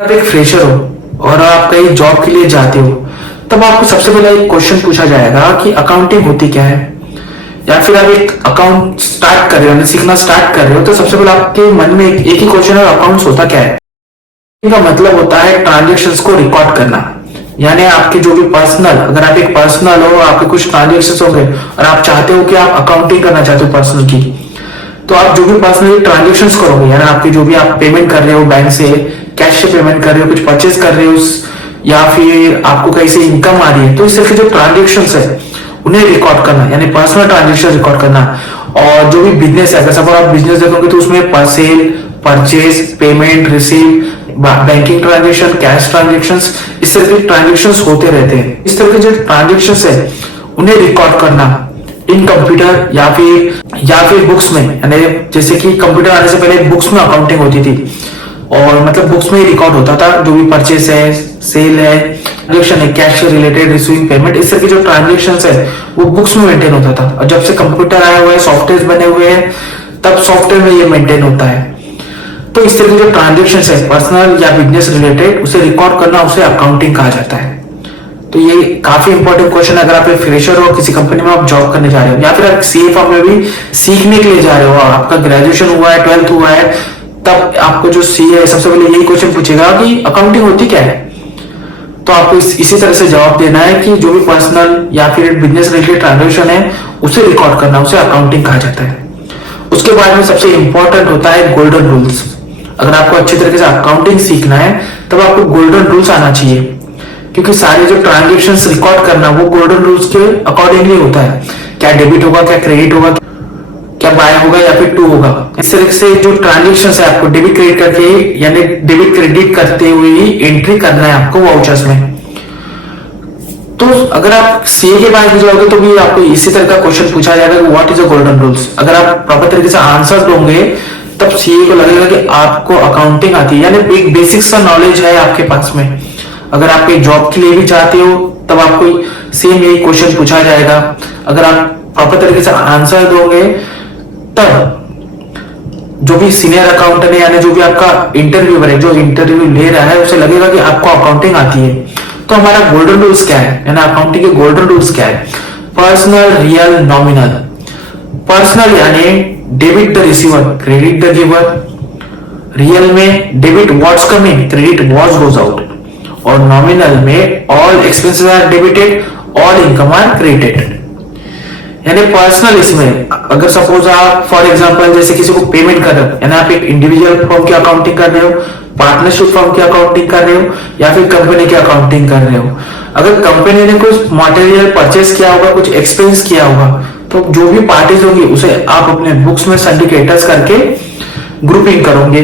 आप एक फ्रेशर हो और आप कहीं जॉब के लिए जाते हो, तब आपको सबसे पहले एक क्वेश्चन पूछा जाएगा कि अकाउंटिंग होती क्या है। या फिर आप एक अकाउंट स्टार्ट कर रहे हो, यानी सीखना स्टार्ट कर रहे हो, तो सबसे पहले आपके मन में एक ही क्वेश्चन है, अकाउंट्स होता क्या है। इनका मतलब होता है ट्रांजेक्शंस को रिकॉर्ड करना। यानी आपके जो भी पर्सनल, अगर आप एक पर्सनल हो, आपके कुछ ट्रांजेक्शंस होंगे और आप चाहते हो कि आप अकाउंटिंग करना चाहते हो पर्सनल की, तो आप जो भी पर्सनल ट्रांजेक्शंस करोगे, यानी आपके जो भी आप पेमेंट कर रहे हो बैंक से, कैश से पेमेंट कर रहे हो, कुछ परचेज कर रहे हो, या फिर आपको कहीं से इनकम आ रही है, तो इस तरह के जो ट्रांजेक्शंस है उन्हें रिकॉर्ड करना, यानी पर्सनल ट्रांजेक्शन रिकॉर्ड करना। और जो भी बिजनेस है, अगर सपोज आप बिजनेस देखोगे तो उसमें sale, purchase, payment, receive, banking transaction, cash transaction, इस तरह के ट्रांजेक्शन होते रहते हैं। इस तरह के जो ट्रांजेक्शन है उन्हें रिकॉर्ड करना इन कंप्यूटर या फिर बुक्स में, यानी जैसे कि कंप्यूटर आने से पहले बुक्स में अकाउंटिंग होती थी, और मतलब बुक्स में ही रिकॉर्ड होता था जो भी परचेस है, सेल है, ट्रांजेक्शन है, कैश से रिलेटेड, रिसीविंग पेमेंट, इस तरह के जो ट्रांजेक्शन है वो बुक्स में मेंटेन होता था। और जब से कंप्यूटर आया हुआ है, सॉफ्टवेयर बने हुए हैं, तब सॉफ्टवेयर में ये मेंटेन होता है। तो इस तरह के जो ट्रांजेक्शन है पर्सनल या बिजनेस रिलेटेड, उसे रिकॉर्ड करना, उसे अकाउंटिंग कहा जाता है। तो ये काफी इंपॉर्टेंट क्वेश्चन है। अगर आप एक फ्रेशर हो, किसी कंपनी में आप जॉब करने जा रहे हो, या फिर आप सीए फॉर्म में भी सीखने के लिए जा रहे हो, आपका ग्रेजुएशन हुआ है, 12th हुआ है, तब आपको जो सीए है सबसे पहले यही क्वेश्चन पूछेगा कि अकाउंटिंग होती क्या है। तो आपको इसी तरह से जवाब देना है कि जो भी पर्सनल या फिर बिजनेस रिलेटेड ट्रांजेक्शन है उसे रिकॉर्ड करना, उसे अकाउंटिंग कहा जाता है। उसके बाद में सबसे इंपॉर्टेंट होता है गोल्डन रूल्स। अगर आपको अच्छी तरीके से अकाउंटिंग सीखना है तब आपको गोल्डन रूल्स आना चाहिए, क्योंकि सारे जो ट्रांजेक्शन रिकॉर्ड करना वो गोल्डन रूल्स के अकॉर्डिंगली होता है। क्या डेबिट होगा, क्या क्रेडिट होगा, क्या बाय होगा या फिर टू होगा। इस तरह से जो ट्रांजेक्शन है आपको डेबिट क्रेडिट करके, यानी डेबिट क्रेडिट करते हुए ही एंट्री करना है आपको वाउचर्स में। तो अगर आप सीए के पास भी जाओगे तो भी आपको इसी तरह का क्वेश्चन पूछा जाएगा कि what is a golden rules. अगर आप प्रॉपर तरीके से आंसर दोगे तब सीए को लगेगा कि आपको अकाउंटिंग आती है, यानी एक बेसिक सा नॉलेज है आपके पास में। अगर आप एक जॉब के लिए भी चाहते हो तब आपको सेम यही क्वेश्चन पूछा जाएगा। अगर आप प्रॉपर तरीके से आंसर दोगे तब जो भी सीनियर अकाउंटेंट है, यानी जो भी आपका इंटरव्यूअर है, जो इंटरव्यू ले रहा है, उसे लगेगा कि आपको अकाउंटिंग आती है। तो हमारा गोल्डन रूल्स क्या है, यानी अकाउंटिंग के गोल्डन रूल्स क्या है। Personal, real, nominal. पर्सनल यानी debit the receiver, credit the giver. Real में debit what's coming, credit what's goes out. और नॉमिनल में all expenses are debited, all income are credited. यानी पर्सनल इसमें अगर सपोज आप फॉर एग्जांपल जैसे किसी को पेमेंट कर रहे हो, यानी आप एक इंडिविजुअल फॉर्म की अकाउंटिंग कर रहे हो, पार्टनरशिप फॉर्म की अकाउंटिंग कर रहे हो, या फिर कंपनी की अकाउंटिंग कर रहे हो। अगर कंपनी ने कुछ मटेरियल परचेस किया होगा, कुछ एक्सपेंस किया होगा, तो जो भी पार्टीज होंगी उसे आप अपने बुक्स में सिंडिकेटर्स करके ग्रुपिंग करोगे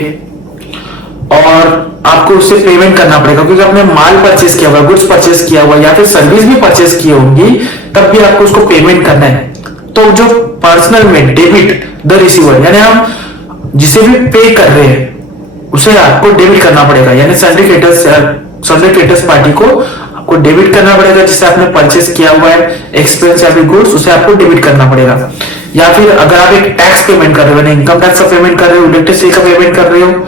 और आपको उससे पेमेंट करना पड़ेगा, क्योंकि आपने माल परचेस किया हुआ, गुड्स परचेस किया हुआ, या फिर सर्विस भी परचेस की होगी, तब भी आपको उसको पेमेंट करना है। तो जो पर्सनल में डेबिट द रिसीवर, यानी हम जिसे भी पे कर रहे हैं उसे आपको डेबिट करना पड़ेगा, यानी सिंडिकेटर्स पार्टी को आपको डेबिट करना पड़ेगा, जिसे आपने परचेस किया हुआ है एक्सपेंस या फिर गुड्स, उसे आपको डेबिट करना पड़ेगा। या फिर अगर आप एक टैक्स पेमेंट कर रहे हो, इनकम टैक्स का पेमेंट कर रहे हो, इलेक्ट्रिसिटी का पेमेंट कर रहे हो,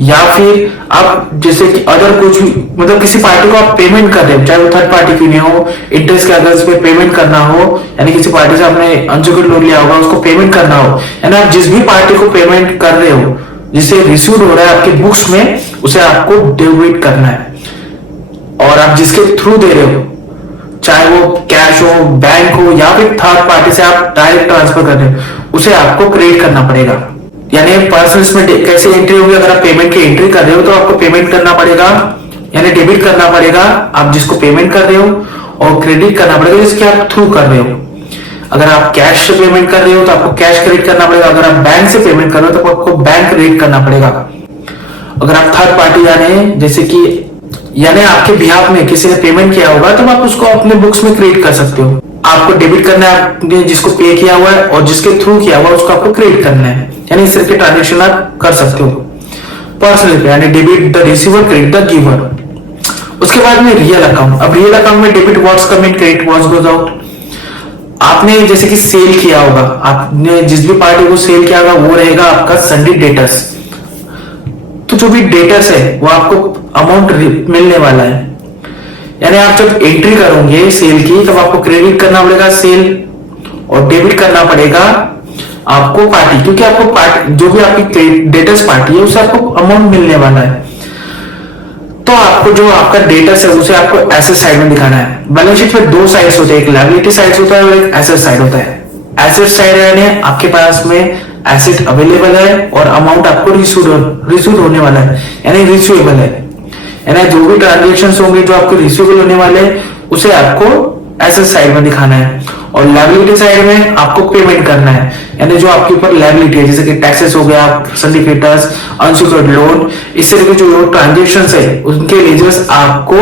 या फिर आप जैसे कि अदर कुछ भी, मतलब किसी पार्टी को आप पेमेंट कर रहे हो, चाहे वो थर्ड पार्टी की नहीं हो, इंटरेस्ट के अगर पे पेमेंट करना हो, यानी किसी पार्टी से आपने अनसिक्योर्ड लोन लिया होगा उसको पेमेंट करना हो, यानी आप जिस भी पार्टी को पेमेंट कर रहे हो, जिसे रिसीव हो रहा है आपके बुक्स में, उसे आपको डेबिट करना है। और आप जिसके थ्रू दे रहे हो, चाहे वो कैश हो, बैंक हो, या फिर थर्ड पार्टी से आप डायरेक्ट ट्रांसफर कर रहे हो, उसे आपको क्रेडिट करना पड़ेगा। यानी पर्सनल में कैसे एंट्री होगी, अगर आप पेमेंट की एंट्री कर रहे हो तो आपको पेमेंट करना पड़ेगा, यानी डेबिट करना पड़ेगा आप जिसको पेमेंट कर रहे हो, और क्रेडिट करना पड़ेगा जिसके आप थ्रू कर रहे हो। अगर आप कैश से पेमेंट कर रहे हो तो आपको कैश क्रेडिट करना पड़ेगा, अगर आप बैंक से पेमेंट कर रहे हो तो आपको बैंक क्रेडिट करना पड़ेगा। अगर आप थर्ड पार्टी यानी जैसे कि यानी आपके बिहाफ में किसी ने पेमेंट किया होगा तब आप उसको अपने बुक्स में क्रेडिट कर सकते हो। आपको डेबिट करना है आपने जिसको पे किया हुआ है, और जिसके थ्रू किया हुआ है उसको आपको क्रेडिट करना है, यानी इस तरह के ट्रांजेक्शन आप कर सकते हो पर्सनल पे, यानी debit the receiver, credit the giver. उसके बाद में रियल अकाउंट। अब रियल अकाउंट में debit what's coming, credit what's goes out. आपने जैसे कि सेल किया होगा, आपने जिस भी पार्टी को सेल किया होगा वो रहेगा आपका सिंडिकेटर्स। तो जो भी डेटर्स है वो आपको अमाउंट मिलने वाला है। यानी आप जब एंट्री करोगे सेल की तब आपको क्रेडिट करना पड़ेगा सेल और डेबिट करना पड़ेगा आपको पार्टी, क्योंकि आपको पार्टी जो भी आपकी डेटर्स पार्टी है उसे आपको अमाउंट मिलने वाला है। तो आपको जो आपका डेटर्स है उसे आपको एसेट साइड में दिखाना है। बैलेंस शीट में दो साइड्स होते हैं, एक लायबिलिटी साइड होता है और एक एसेट साइड होता है। एसेट साइड यानी आपके पास में एसेट अवेलेबल है और अमाउंट आपको रिसीव होने वाला है, यानी रिसीवेबल है। यानी जो भी ट्रांजेक्शन होंगे जो आपको रिसीवेबल होने वाले उसे आपको एसेट साइड में दिखाना है। और लायबिलिटी साइड में आपको पेमेंट करना है, यानी जो आपके ऊपर लायबिलिटी है जैसे कि टैक्सेस हो गया, सिंडिकेटर्स, अनसिक्योर्ड लोन, इस तरह के जो ट्रांजेक्शंस है उनके लीजर्स आपको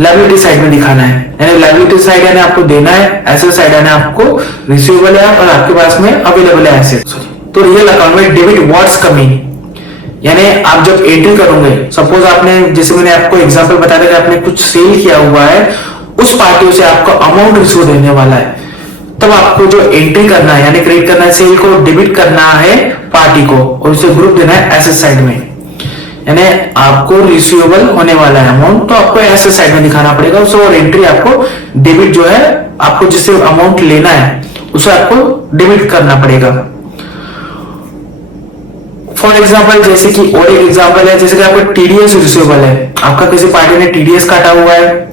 लायबिलिटी साइड में दिखाना है। यानी लायबिलिटी साइड यानी आपको देना है, एसेट साइड यानी आपको रिसीवेबल है और आपके पास में अवेलेबल है एसेट। तो रियल अकाउंट में डेबिट व्हाट्स कमिंग, यानी आप जब एंट्री करोगे, सपोज आपने जैसे मैंने आपको एग्जांपल बताया था कि आपने कुछ सेल किया हुआ है, उस पार्टी से आपको अमाउंट रिसीव देने वाला है, तब आपको जो एंट्री करना है यानी क्रेडिट करना है सेल को, डेबिट करना है पार्टी को और उसे ग्रुप देना है एसेट साइड में। यानी आपको रिसीवेबल होने वाला है अमाउंट तो आपको एसेट साइड में दिखाना पड़ेगा उसे, और एंट्री आपको डेबिट जो है आपको जिससे अमाउंट लेना है उसे आपको डेबिट करना पड़ेगा। फॉर एग्जाम्पल जैसे कि और एक एग्जाम्पल है, जैसे कि आपको टीडीएस रिसीवेबल है, आपका किसी पार्टी ने टीडीएस काटा हुआ है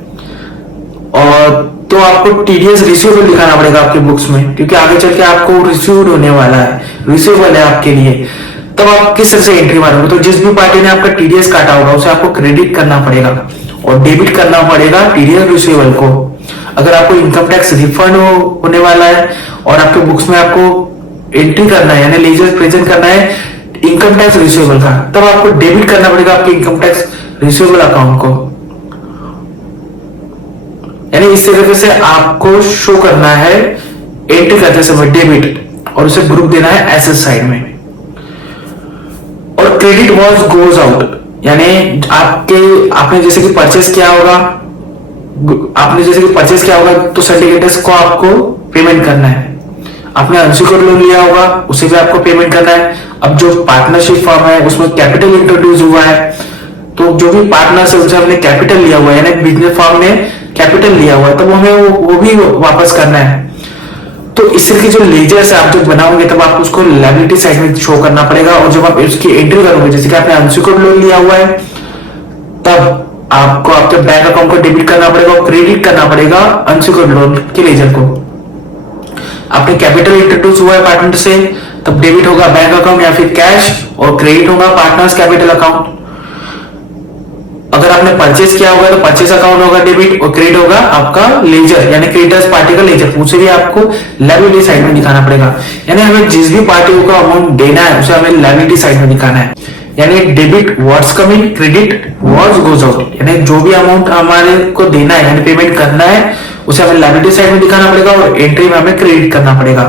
और तो आपको टीडीएस रिसीवेबल दिखाना पड़ेगा आपके बुक्स में, क्योंकि आगे चल के आपको रिसीव्ड होने वाला है, रिसीवेबल है आपके लिए। तब आप किस तरह से एंट्री मारोगे, तो जिस भी पार्टी ने आपका टीडीएस काटा होगा उसे आपको क्रेडिट करना पड़ेगा और डेबिट करना पड़ेगा टीडीएस रिसीवेबल को। अगर आपको इनकम टैक्स रिफंड होने वाला है और आपके बुक्स में आपको एंट्री करना है यानी लेजर प्रेजेंट करना है इनकम टैक्स रिसीवेबल का, तब आपको डेबिट करना पड़ेगा आपके इनकम टैक्स रिसीवेबल अकाउंट को। यानी इस तरीके से आपको शो करना है एंट्री करते समय डेबिट और उसे ग्रुप देना है एसेट साइड में। और क्रेडिट वॉज गोज आउट, यानी आपने जैसे कि परचेस किया होगा, तो सिंडिकेटर्स को आपको पेमेंट करना है। आपने अनसिक्योर्ड लोन लिया होगा उसे भी आपको पेमेंट करना है। अब जो पार्टनरशिप फॉर्म है उसमें कैपिटल इंट्रोड्यूस हुआ है, तो जो भी पार्टनर्स है उनसे हमने कैपिटल लिया हुआ है यानी बिजनेस फॉर्म ने कैपिटल लिया हुआ है, तब हमें वो भी वापस करना है। तो इस तरह की जो लेजर्स आप जब बनाओगे तब आपको उसको लायबिलिटी साइड में शो करना पड़ेगा। और जब आप उसकी एंट्री करोगे, जैसे कि आपने अनसिक्योर्ड लोन लिया हुआ है, तब आपको आपके बैंक अकाउंट को डेबिट करना पड़ेगा और क्रेडिट करना पड़ेगा अनसिक्योर्ड लोन के लेजर को। आपने कैपिटल इंट्रोड्यूस हुआ है पार्टनर से, तब डेबिट होगा बैंक अकाउंट या फिर कैश और क्रेडिट होगा पार्टनर्स कैपिटल अकाउंट। अगर आपने परचेस किया होगा तो परचेस अकाउंट होगा डेबिट और क्रेडिट होगा आपका लेजर यानी क्रेडिटर्स पार्टी का लेजर, उसे भी आपको लायबिलिटी साइड में दिखाना पड़ेगा। यानी हमें जिस भी पार्टी को अमाउंट देना है उसे हमें लायबिलिटी साइड में दिखाना है। यानी debit what's coming, credit what's goes out, यानी जो भी अमाउंट हमारे को देना है यानी पेमेंट करना है उसे हमें लायबिलिटी साइड में दिखाना पड़ेगा और एंट्री में हमें क्रेडिट करना पड़ेगा।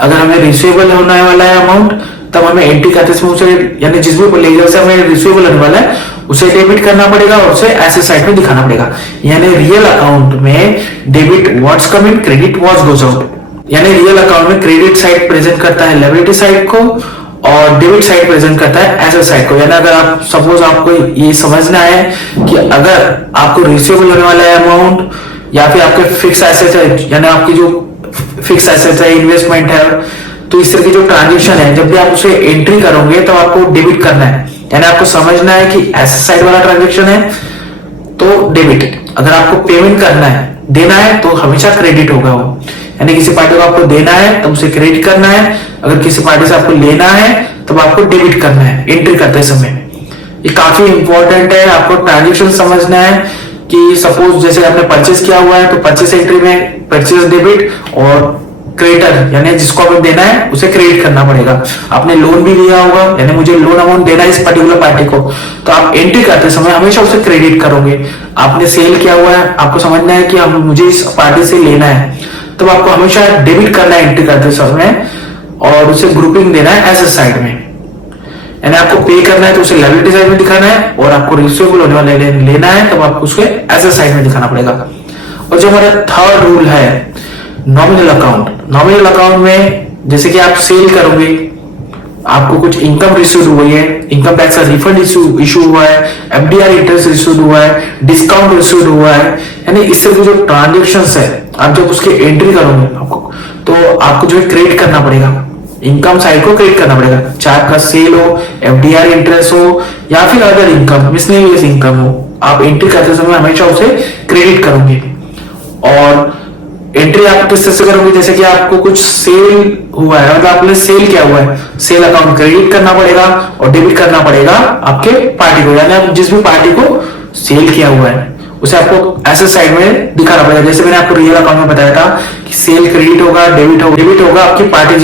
अगर हमें रिसीवेबल होने वाला है अमाउंट, तब हमें एंट्री करते समय उसे यानी जिस भी लेजर से हमें रिसीवेबल होने वाला है उसे डेबिट करना पड़ेगा और उसे एसेट साइड में दिखाना पड़ेगा। यानी रियल अकाउंट में debit what's coming, credit what's goes out, यानी रियल अकाउंट में क्रेडिट साइड प्रेजेंट करता है लायबिलिटी साइड को और डेबिट साइड प्रेजेंट करता है एसेट साइड को। यानी अगर आप सपोज आपको ये समझना है कि अगर आपको रिसीवेबल होने वाला है अमाउंट या फिर आपके फिक्स एसेट है यानी आपकी जो फिक्स एसेट है, इन्वेस्टमेंट है, तो इस तरह की जो ट्रांजेक्शन है जब भी आप उसे एंट्री करोगे तो आपको डेबिट करना है। यानी आपको समझना है कि एसेट साइड वाला ट्रांजेक्शन है तो डेबिट, अगर आपको पेमेंट करना है देना है तो हमेशा क्रेडिट होगा वो, यानी किसी पार्टी को आपको देना है तब उसे क्रेडिट करना है, अगर किसी पार्टी से आपको लेना है तब आपको डेबिट करना है एंट्री करते समय। ये काफी इंपॉर्टेंट है, आपको ट्रांजेक्शन समझना है कि सपोज जैसे आपने परचेस किया हुआ है तो परचेस एंट्री में परचेस डेबिट और क्रेडिटर यानी जिसको हमें देना है उसे क्रेडिट करना पड़ेगा। आपने लोन भी लिया होगा यानी मुझे लोन अमाउंट देना है इस पर्टिकुलर पार्टी को, तो आप एंट्री करते समय हमेशा उसे क्रेडिट करोगे। आपने सेल किया हुआ है, आपको समझना है कि मुझे इस पार्टी से लेना है, तो आपको हमेशा डेबिट करना है एंट्री करते समय और उसे ग्रुपिंग देना है एसेट साइड में। यानी आपको पे करना है तो उसे लायबिलिटी साइड में दिखाना है और आपको रिसीवेबल होने वाला लेना है तब आपको उसके एसेट साइड में दिखाना पड़ेगा। और जो हमारा थर्ड रूल है नॉमिनल अकाउंट, नॉमिनल अकाउंट में जैसे कि आप सेल करोगे आपको कुछ इनकम रिसीव हुई है, इनकम टैक्स का रिफंड इशू हुआ है, एफडीआर इंटरेस्ट रिसीव हुआ है, डिस्काउंट रिसीव हुआ है, यानी इस तरह की जो ट्रांजेक्शन है आप जब उसकी एंट्री करोगे आपको तो आपको जो है क्रिएट करना पड़ेगा, इनकम साइड को क्रिएट करना पड़ेगा, चाहे आपका सेल हो, एफडीआर इंटरेस्ट हो या फिर अदर इनकम, मिसलेनियस इनकम हो, आप एंट्री करते समय हमेशा उसे क्रेडिट करोगे। और एंट्री आप किस तरह से करोगे, जैसे कि आपको कुछ सेल हुआ है, मतलब आपने सेल किया हुआ है, सेल अकाउंट क्रेडिट करना पड़ेगा और डेबिट करना पड़ेगा आपके पार्टी को, यानी आप जिस भी पार्टी को सेल किया हुआ है उसे आपको ऐसे साइड में दिखाना पड़ेगा। जैसे मैंने आपको रियल अकाउंट में बताया था कि सेल क्रेडिट होगा, डेबिट होगा आपकी पार्टी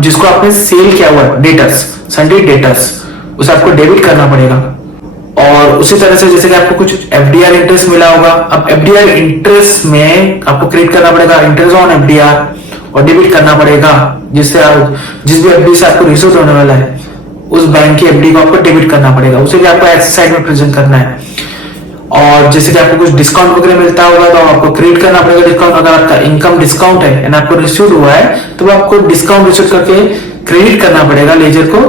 जिसको आपने सेल किया हुआ है, डेटर्स, सन्डे डेटर्स, उसे आपको डेबिट करना पड़ेगा। और उसी तरह से जैसे कि आपको कुछ एफडीआर इंटरेस्ट मिला होगा, अब एफडीआर इंटरेस्ट में आपको क्रेडिट करना पड़ेगा इंटरेस्ट ऑन एफडीआर और डेबिट करना पड़ेगा जिससे जिस भी एफडी से आपको रिसीव होने वाला है उस बैंक की एफडी को आपको डेबिट करना पड़ेगा, उसे भी आपको एक्सेस साइड में प्रेजेंट करना है। और जैसे कि आपको कुछ डिस्काउंट वगैरह मिलता होगा तो आपको क्रेडिट करना पड़ेगा डिस्काउंट, अगर आपका इनकम डिस्काउंट है एंड आपको रिसीव हुआ है तो आपको डिस्काउंट रिसीव करके क्रेडिट करना पड़ेगा लेजर को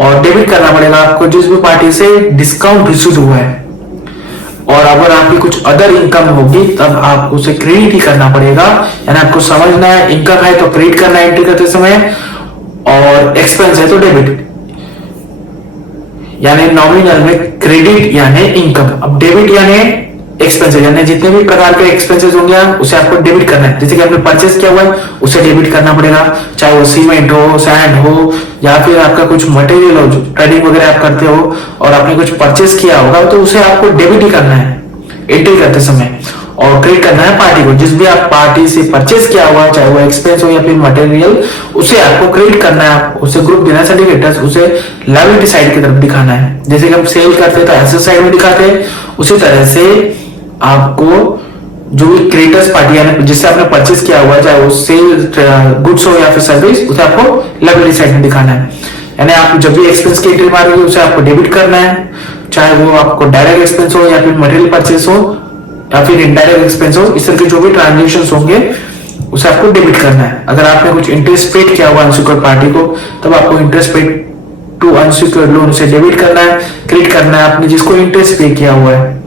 और डेबिट करना पड़ेगा आपको जिस भी पार्टी से डिस्काउंट रिसीव हुआ है। और अगर आपकी कुछ अदर इनकम होगी तब आपको उसे क्रेडिट ही करना पड़ेगा, यानी आपको समझना है इनकम है तो क्रेडिट करना है एंट्री करते समय और एक्सपेंस है तो डेबिट, यानी नॉमिनल में क्रेडिट यानी इनकम, अब डेबिट यानी एक्सपेंसेस, यानी जितने भी प्रकार के एक्सपेंसेस होंगे उसे आपको डेबिट करना है। जैसे कि आपने परचेस किया हुआ है उसे डेबिट करना पड़ेगा, चाहे वो सीमेंट हो, सैंड हो या फिर आपका कुछ मटेरियल हो, ट्रेडिंग वगैरह आप करते हो और आपने कुछ परचेस किया होगा तो उसे आपको डेबिट ही करना है एंट्री करते समय। और क्रेडिट करना है पार्टी को, जिस भी आप पार्टी से परचेस किया हुआ चाहे वो एक्सपेंस हो या फिर मटेरियल, उसे आपको क्रेडिट करना है, उसे ग्रुप देना है सर्टिफिकेट, उसे लायबिलिटी साइड की तरफ दिखाना है। जैसे कि हम सेल करते हैं तो एसेट साइड में दिखाते हैं, उसी तरह से आपको जो भी क्रेडिटर्स पार्टी यानी जिससे आपने परचेस किया हुआ है चाहे वो सेल गुड्स हो या फिर सर्विस, उसे आपको लायबिलिटी साइड में दिखाना है। यानी आप जब भी एक्सपेंस की एंट्री मारोगे उसे आपको डेबिट करना है, चाहे वो आपको डायरेक्ट एक्सपेंस हो या फिर मटेरियल परचेस हो या फिर इनडायरेक्ट एक्सपेंस हो, इस तरह के जो भी ट्रांजेक्शन होंगे उसे आपको डेबिट करना है। अगर आपने कुछ इंटरेस्ट पेड किया हुआ अनसिक्योर्ड पार्टी को तब आपको interest paid to unsecured loan उसे डेबिट करना है, क्रेडिट करना है आपने जिसको इंटरेस्ट पे किया हुआ है।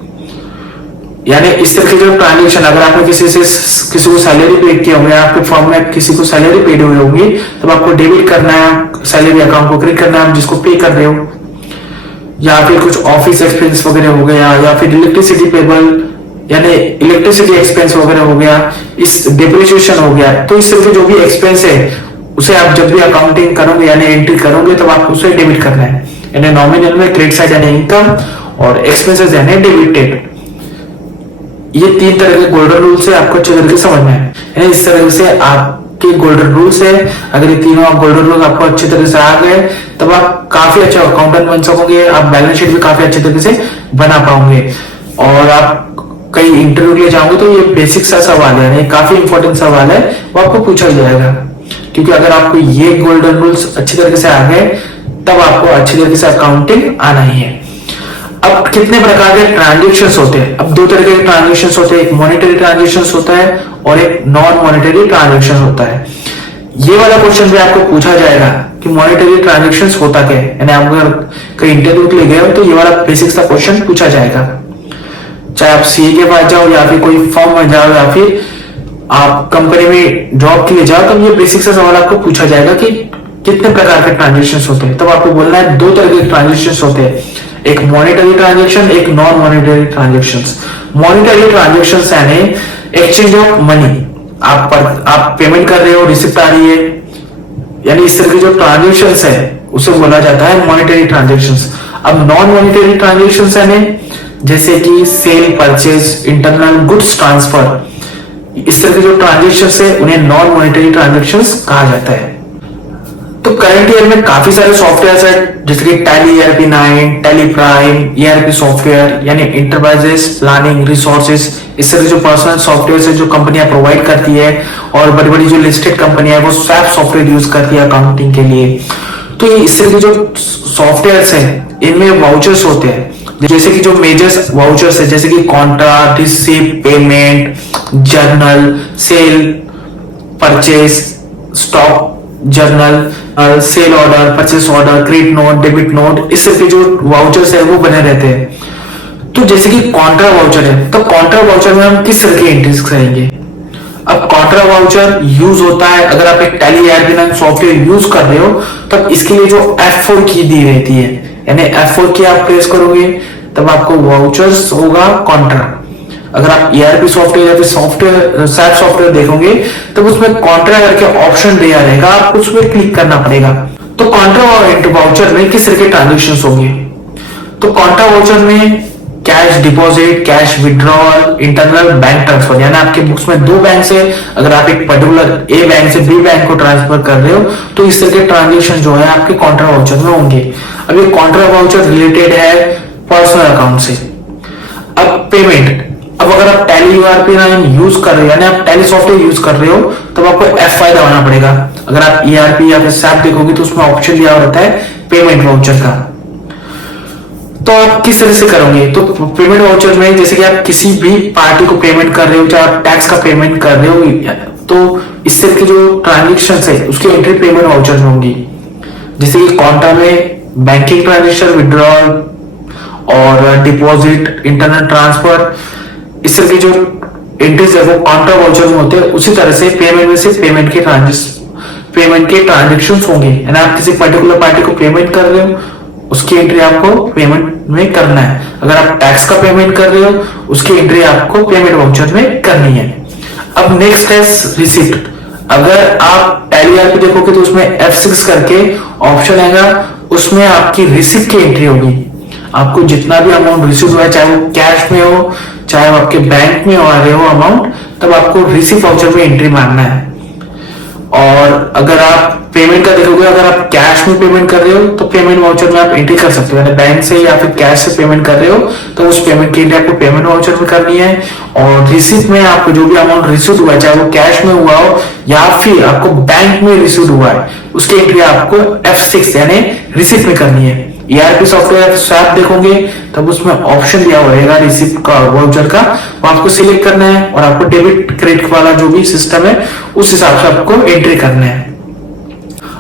यानी इस तरह के जो ट्रांजेक्शन, अगर आपने किसी को सैलरी पेड किया हुआ है, आपके फॉर्म में किसी को सैलरी पेड हुई होगी तब आपको डेबिट करना है सैलरी अकाउंट को, क्रेडिट करना है आप जिसको पे कर रहे हो, या फिर कुछ ऑफिस एक्सपेंस वगैरह हो गया या फिर इलेक्ट्रिसिटी पेबल यानी इलेक्ट्रिसिटी एक्सपेंस वगैरह हो गया, इस डिप्रिसिएशन हो गया, तो इस तरह के जो भी एक्सपेंस है उसे आप जब भी अकाउंटिंग करोगे यानी एंट्री करोगे तब आपको उसे डेबिट करना है। यानी नॉमिनल में क्रेडिट साइड यानी इनकम और एक्सपेंसेस यानी डेबिटेड। ये तीन तरह के गोल्डन रूल्स है, आपको अच्छे तरीके से समझना है। यानी इस तरह से आपके गोल्डन रूल्स है, अगर ये तीनों गोल्डन रूल्स आपको अच्छे तरीके से आ गए तब आप काफी अच्छा अकाउंटेंट बन सकोगे, आप बैलेंस शीट भी काफी अच्छे तरीके से बना पाओगे। और आप कई इंटरव्यू के लिए जाओगे तो ये बेसिक सा सवाल है, काफी इंपॉर्टेंट सवाल है, वो आपको पूछा जाएगा। क्योंकि अगर आपको ये गोल्डन रूल्स अच्छी तरीके से आ गए तब आपको अच्छी तरीके से अकाउंटिंग आना ही है। अब कितने प्रकार के ट्रांजेक्शन्स होते हैं? अब दो तरह के ट्रांजेक्शन्स होते हैं, एक मॉनेटरी ट्रांजेक्शन्स होता है और एक नॉन मॉनेटरी ट्रांजेक्शन होता है। ये वाला क्वेश्चन भी आपको पूछा जाएगा कि मॉनेटरी ट्रांजेक्शन्स होता क्या है, यानी आप अगर कहीं इंटरव्यू के लिए गए हो तो ये वाला बेसिक सा क्वेश्चन पूछा जाएगा। चाहे आप सीए के पास जाओ या फिर कोई फॉर्म में जाओ या फिर आप कंपनी में जॉब के लिए जाओ, तब ये बेसिक सा सवाल आपको पूछा जाएगा कि कितने प्रकार के ट्रांजेक्शन्स होते हैं। तब आपको बोलना है दो तरह के ट्रांजेक्शन्स होते हैं, एक मॉनेटरी ट्रांजेक्शन, एक non monetary transactions. Monetary transactions यानी एक्सचेंज ऑफ मनी, आप पेमेंट कर रहे हो, रिसिप्ट आ रही है, यानी इस तरह के जो ट्रांजेक्शन्स है उसे बोला जाता है मॉनेटरी ट्रांजेक्शन्स। अब नॉन मॉनेटरी ट्रांजेक्शन्स यानी जैसे कि sale, purchase, internal goods transfer, इस तरह के जो ट्रांजेक्शन्स है उन्हें नॉन मॉनेटरी ट्रांजेक्शन्स कहा जाता है। तो करंट ईयर में काफी सारे सॉफ्टवेयर है जैसे कि tally ERP 9, tally prime, ERP software यानी इंटरप्राइजेस प्लानिंग रिसोर्सेज, इस तरह जो पर्सनल सॉफ्टवेयर है जो कंपनियां प्रोवाइड करती है और बड़ी बड़ी जो लिस्टेड कंपनियां है वो SAP सॉफ्टवेयर यूज करती है अकाउंटिंग के लिए। तो ये इस तरह के जो सॉफ्टवेयर है इनमें वाउचर्स होते हैं, जैसे कि जो मेजर वाउचर्स है जैसे कि contra, receipt, payment, journal, sale, purchase, stock journal, sale order, purchase order, credit note, debit note, इस तरह के जो वाउचर्स है वो बने रहते हैं। तो जैसे कि कॉन्ट्रा वाउचर है, तो कॉन्ट्रा वाउचर में हम किस तरह के एंट्रीज करेंगे। अब कॉन्ट्रा वाउचर यूज होता है अगर आप एक टैली ERP9 सॉफ्टवेयर यूज कर रहे हो, तब इसके लिए जो F4 की दी रहती है, यानी F4 की आप प्रेस करोगे तब आपको वाउचर्स होगा कॉन्ट्रा। अगर आप ERP सॉफ्टवेयर या फिर सॉफ्टवेयर SAP सॉफ्टवेयर देखोगे तब उसमें कॉन्ट्रा करके ऑप्शन दिया रहेगा, आपको उसमें क्लिक करना पड़ेगा। तो कॉन्ट्रा वाउचर में किस तरह के ट्रांजेक्शन होंगे। तो कॉन्ट्रा वाउचर में cash deposit, cash withdrawal, internal bank transfer, यानी आपके बुक्स में दो बैंक से अगर आप एक पर्टिकुलर A बैंक से B बैंक को ट्रांसफर कर रहे हो तो इस तरह के ट्रांजेक्शन जो है आपके कॉन्ट्रा वाउचर में होंगे। अब ये कॉन्ट्रा वाउचर रिलेटेड है पर्सनल अकाउंट से। अब पेमेंट, अब अगर आप टैली ERP9 यूज कर रहे हो, यानी आप टैली सॉफ्टवेयर यूज कर रहे हो, तब आपको F5 दबाना पड़ेगा। अगर आप ERP या फिर SAP देखोगे तो उसमें ऑप्शन दिया होता है पेमेंट वाउचर का। तो आप किस तरह से करोगे, तो पेमेंट वाउचर में जैसे कि आप किसी भी पार्टी को पेमेंट कर रहे हो, चाहे आप टैक्स का पेमेंट कर रहे हो, तो इस तरह की जो ट्रांजेक्शन है उसकी एंट्री पेमेंट वाउचर में होंगी। जैसे कि कॉन्ट्रा में बैंकिंग ट्रांजेक्शन, विड्रॉल और डिपॉजिट, इंटरनल ट्रांसफर, इस तरह की जो एंट्रीज है वो कॉन्ट्रा वाउचर में होते हैं। उसी तरह से पेमेंट में से पेमेंट के ट्रांजेक्शन होंगे, यानी आप किसी पर्टिकुलर पार्टी को पेमेंट कर रहे हो उसकी एंट्री आपको पेमेंट में करना है। अगर आप टैक्स का पेमेंट कर रहे हो उसकी एंट्री आपको पेमेंट वाउचर में करनी है। अब नेक्स्ट है रिसिप्ट। अगर आप टैली ERP देखोगे तो उसमें F6 करके ऑप्शन आएगा, उसमें आपकी रिसिप्ट की एंट्री होगी। आपको जितना भी अमाउंट रिसीव हुआ है, चाहे वो कैश में हो चाहे वो आपके बैंक में आ रहे हो अमाउंट, तब आपको रिसिप्ट वाउचर में एंट्री मारना है। और अगर आप पेमेंट का देखोगे, अगर आप कैश में पेमेंट कर रहे हो तो पेमेंट वाउचर में आप एंट्री कर सकते हो, यानी बैंक से या फिर कैश से पेमेंट कर रहे हो तो उस पेमेंट की एंट्री आपको पेमेंट वाउचर में करनी है। और रिसीप्ट में आपको जो भी अमाउंट रिसीव हुआ है, चाहे वो कैश में हुआ हो या फिर आपको बैंक में रिसीव हुआ है, उसकी एंट्री आपको F6 यानी रिसीप्ट में करनी है। ERP सॉफ्टवेयर SAP देखोगे तब उसमें ऑप्शन दिया होगा रिसिप्ट का वाउचर का, वो आपको सिलेक्ट करना है और आपको डेबिट क्रेडिट वाला जो भी सिस्टम है उस हिसाब से आपको एंट्री करना है।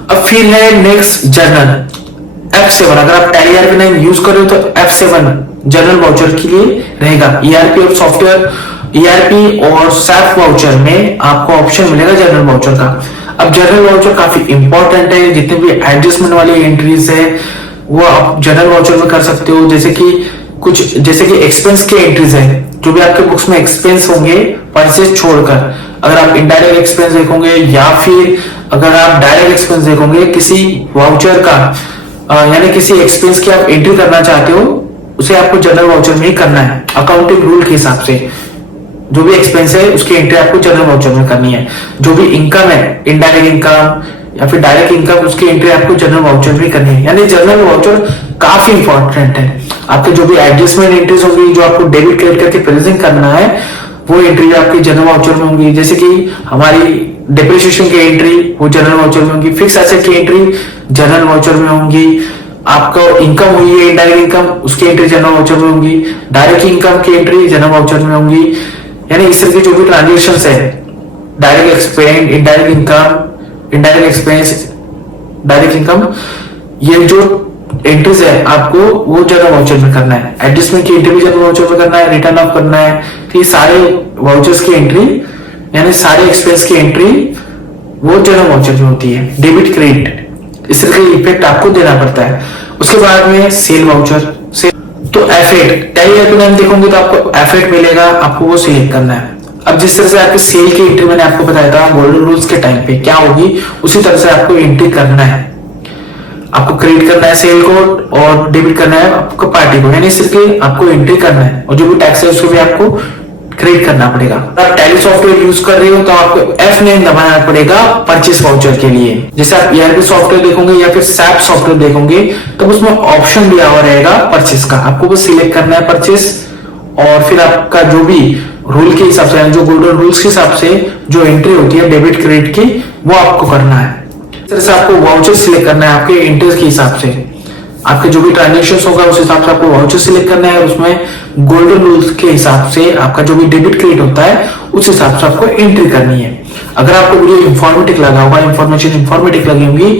अब फिर है नेक्स्ट जर्नल F7। अगर आप टैली ERP9 यूज कर रहे हो तो F7 जर्नल वाउचर के लिए रहेगा। ERP और सॉफ्टवेयर ERP और SAP वाउचर में आपको ऑप्शन मिलेगा जर्नल वाउचर का। अब जर्नल वाउचर काफी इंपॉर्टेंट है, जितने भी एडजस्टमेंट वाली एंट्रीज है वो आप जनरल वाउचर में कर सकते हो। जैसे कि एक्सपेंस के एंट्रीज है, जो भी आपके बुक्स में एक्सपेंस होंगे परचेज छोड़कर, अगर आप इनडायरेक्ट एक्सपेंस देखोगे या फिर अगर आप डायरेक्ट एक्सपेंस देखोगे किसी वाउचर का, यानी किसी एक्सपेंस की आप एंट्री करना चाहते हो, उसे आपको जनरल वाउचर में ही करना है। अकाउंटिंग रूल के हिसाब से जो भी एक्सपेंस है उसकी एंट्री आपको जनरल वाउचर में करनी है। जो भी इनकम है, इनडायरेक्ट इनकम या फिर डायरेक्ट इनकम, उसकी एंट्री आपको जनरल वाउचर में करनी है। यानी जनरल वाउचर काफी इंपॉर्टेंट है। आपके जो भी एडजस्टमेंट एंट्रीज होंगी, जो आपको डेबिट क्रेडिट करके प्रेजेंट करना है, वो एंट्री आपकी जनरल वाउचर में होंगी। जैसे कि हमारी डेप्रिसिएशन की एंट्री वो जनरल वाउचर में होंगी, फिक्स एसेट की एंट्री जनरल वाउचर में होंगी, आपको इनकम हुई है इनडायरेक्ट इनकम, उसकी एंट्री जनरल वाउचर में होंगी, डायरेक्ट इनकम की एंट्री जनरल वाउचर में होंगी। यानी इस तरह की जो भी ट्रांजेक्शन है, direct expense, indirect income, indirect expense, direct income, ये जो एंट्रीज है आपको वो जनरल वाउचर में करना है। एडजस्टमेंट की एंट्री भी जनरल वाउचर में करना है, रिटर्न ऑफ करना है। तो ये सारे वाउचर्स की एंट्री यानी सारे एक्सपेंस की एंट्री वो जनरल वाउचर में होती है। डेबिट क्रेडिट इस तरह का इफेक्ट आपको देना पड़ता है। उसके बाद में सेल वाउचर, तो F8 टैली ERP9 देखोगे तो आपको F8 मिलेगा, आपको वो सिलेक्ट करना है। अब जिस तरह से आपकी सेल की एंट्री मैंने आपको बताया था गोल्डन रूल्स के टाइम पे क्या होगी, उसी तरह से आपको एंट्री करना है। आपको क्रेडिट करना है सेल को और डेबिट करना है आपको पार्टी को, यानी सिर्फ आपको एंट्री करना है और जो भी टैक्स है उसको भी आपको क्रेडिट करना पड़ेगा। आप टैली सॉफ्टवेयर यूज कर रहे हो तो आपको F9 दबाना पड़ेगा परचेस वाउचर के लिए। जैसे आप ERP सॉफ्टवेयर देखोगे या फिर SAP सॉफ्टवेयर देखोगे तो उसमें ऑप्शन दिया हुआ रहेगा परचेस का, आपको बस सिलेक्ट करना है परचेस और फिर आपका जो भी रूल के हिसाब से, जो गोल्डन रूल्स के हिसाब से जो एंट्री होती है डेबिट क्रेडिट की, वो आपको करना है। इस तरह से आपको वाउचर सिलेक्ट करना है आपके इंटरेस्ट के हिसाब से, आपके जो भी ट्रांजेक्शन होगा उस हिसाब से आपको वाउचर सिलेक्ट करना है। उसमें गोल्डन रूल्स के हिसाब से आपका जो भी डेबिट क्रेडिट होता है उस हिसाब से आपको एंट्री करनी है। अगर आपको वीडियो इंफॉर्मेटिव लगा होगा, इंफॉर्मेशन इंफॉर्मेटिव लगी होगी,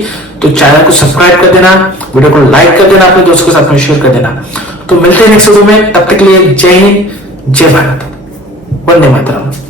तो चैनल को सब्सक्राइब कर देना, वीडियो को लाइक कर देना, अपने दोस्तों के साथ में शेयर कर देना। तो मिलते हैं नेक्स्ट वीडियो में, तब तक के लिए जय हिंद, जय भारत, वंदे मातरम।